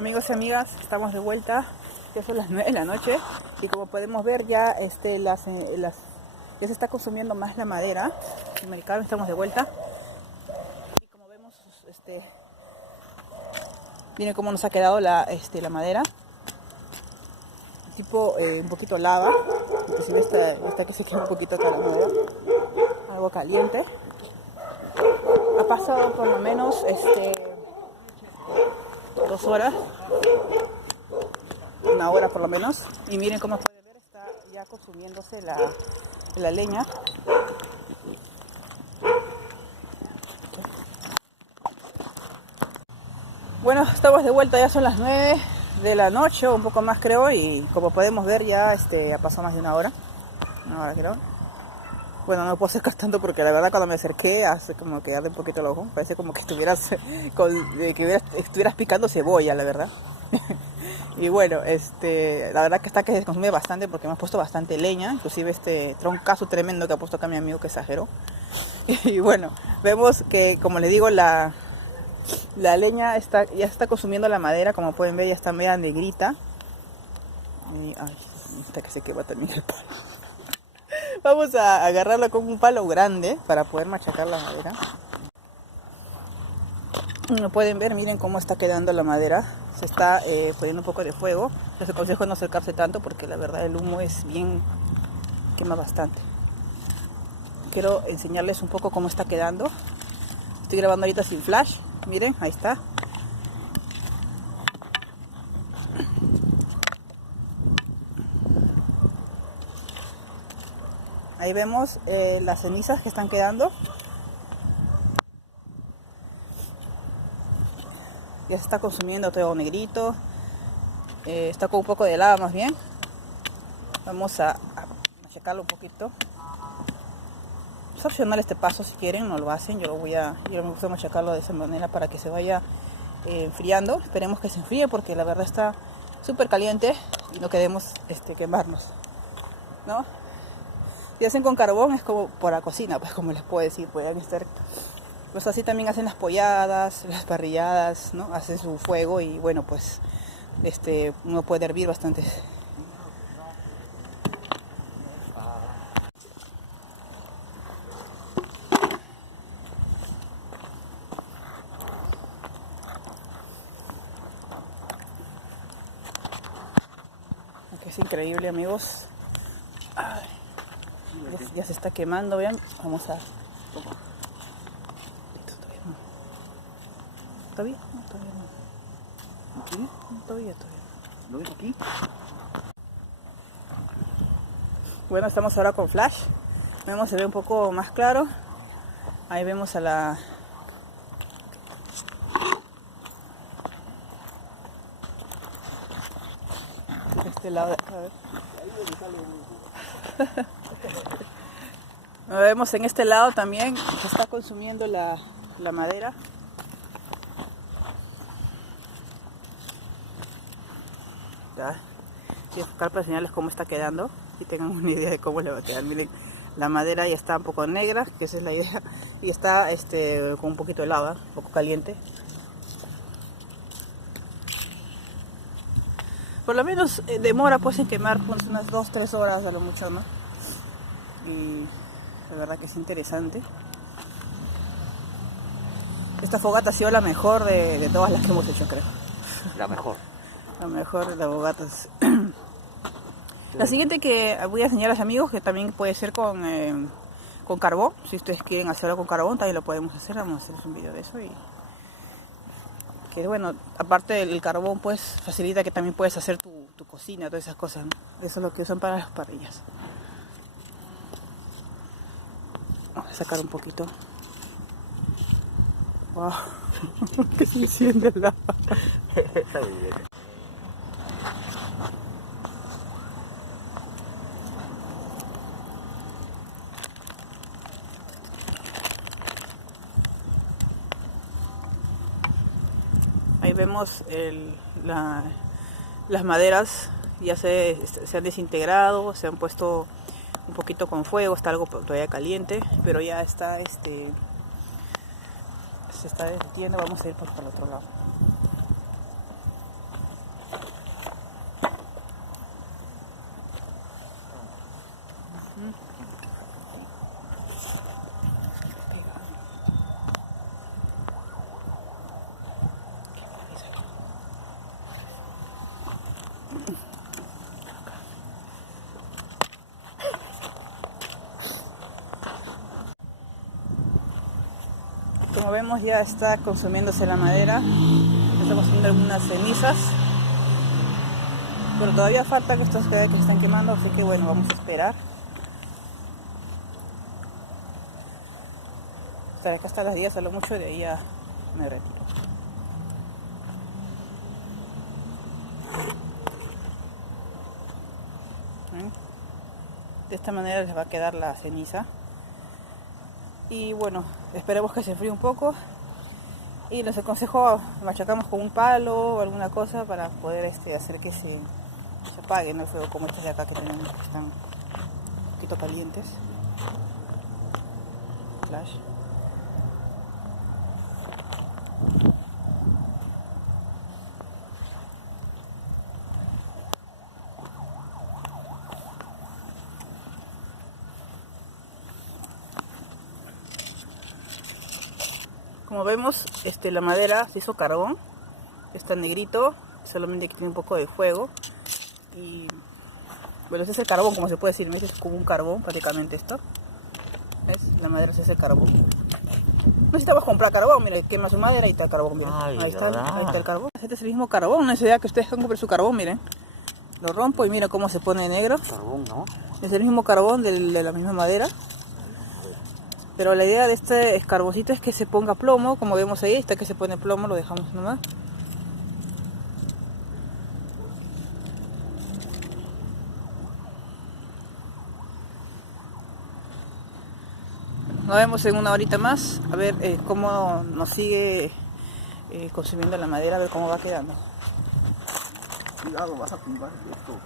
Amigos y amigas, estamos de vuelta, ya son las 9 de la noche y como podemos ver ya ya se está consumiendo más la madera. En el carro estamos de vuelta y como vemos, miren cómo nos ha quedado la madera, tipo un poquito lava, inclusive hasta que se queda un poquito acá la madera, algo caliente. Ha pasado por lo menos 2 horas, 1 hora por lo menos, y miren cómo puede ver, está ya consumiéndose la leña. Bueno, estamos de vuelta, ya son las 9 de la noche, un poco más creo, y como podemos ver ya ha pasado más de 1 hora, 1 hora creo. Bueno, no puedo acercar tanto porque la verdad cuando me acerqué hace como que arde un poquito el ojo, parece como que estuvieras picando cebolla, la verdad. Y bueno, la verdad que se consume bastante porque hemos puesto bastante leña, inclusive este troncazo tremendo que ha puesto acá mi amigo, que exageró. Y bueno, vemos que, como les digo, la leña ya está consumiendo la madera, como pueden ver ya está media negrita. Y hasta que se quema también el palo. Vamos a agarrarla con un palo grande para poder machacar la madera. Como pueden ver, miren cómo está quedando la madera. Se está poniendo un poco de fuego. Les aconsejo no acercarse tanto porque la verdad el humo quema bastante. Quiero enseñarles un poco cómo está quedando. Estoy grabando ahorita sin flash. Miren, ahí está. Ahí vemos las cenizas que están quedando. Ya se está consumiendo todo negrito. Está con un poco de lava más bien. Vamos a machacarlo un poquito. Es opcional este paso, si quieren no lo hacen. Yo me gusta machacarlo de esa manera para que se vaya enfriando. Esperemos que se enfríe porque la verdad está súper caliente y no queremos quemarnos, ¿no? Si hacen con carbón es como por la cocina, pues como les puedo decir, pueden estar. Pues así también hacen las polladas, las parrilladas, ¿no? Hacen su fuego y bueno, pues uno puede hervir bastante. Es increíble, amigos. Ay, ya se está quemando, vean. Vamos a... ¿Todavía? No, todavía no. ¿Aquí? No, todavía. ¿Lo ves aquí? Bueno, estamos ahora con flash. Vemos, se ve un poco más claro. Ahí vemos a la... este lado, a ver. Vemos en este lado también se está consumiendo la madera. Quiero buscar para enseñarles cómo está quedando y tengan una idea de cómo le va a quedar. Miren, la madera ya está un poco negra, que esa es la idea, y está con un poquito de lava, un poco caliente. Por lo menos demora pues en quemar pues, unas 2-3 horas a lo mucho, ¿no? Y la verdad que es interesante. Esta fogata ha sido la mejor de todas las que hemos hecho, creo. La mejor. La mejor de las fogatas. La siguiente que voy a enseñar a los amigos, que también puede ser con carbón. Si ustedes quieren hacerlo con carbón, también lo podemos hacer. Vamos a hacer un video de eso. Y que bueno, aparte del carbón, pues facilita que también puedes hacer tu cocina, todas esas cosas, ¿no? Eso es lo que usan para las parrillas. Vamos a sacar un poquito. Wow, que se enciende la... Ahí vemos las maderas ya se han desintegrado, se han puesto un poquito con fuego, está algo todavía caliente, pero ya está se está derritiendo. Vamos a ir por el otro lado. como vemos ya está consumiéndose la madera, está consumiendo algunas cenizas, pero todavía falta que estos que se están quemando, así que bueno, vamos a esperar. Estaré acá hasta las 10 a lo mucho y de ahí ya me retiro. De esta manera les va a quedar la ceniza. Y bueno, esperemos que se enfríe un poco. Y les aconsejo machacamos con un palo o alguna cosa para poder hacer que se apague, no el fuego como estos de acá que tenemos, que están un poquito calientes. Flash. Como vemos, la madera se hizo carbón, está negrito, solamente que tiene un poco de fuego. Y bueno, ese es el carbón, como se puede decir, ¿ves? Es como un carbón prácticamente esto. ¿Ves? La madera se hace carbón. No necesitamos comprar carbón, mira, quema su madera y está el carbón, miren. Ahí está el carbón. Este es el mismo carbón, no es idea que ustedes compren su carbón, miren. Lo rompo y mira cómo se pone negro. Carbón, ¿no? Es el mismo carbón de la misma madera. Pero la idea de este carboncito es que se ponga plomo, como vemos ahí, está que se pone plomo, lo dejamos nomás. Nos vemos en una horita más, a ver cómo nos sigue consumiendo la madera, a ver cómo va quedando. Cuidado, vas a tumbar esto.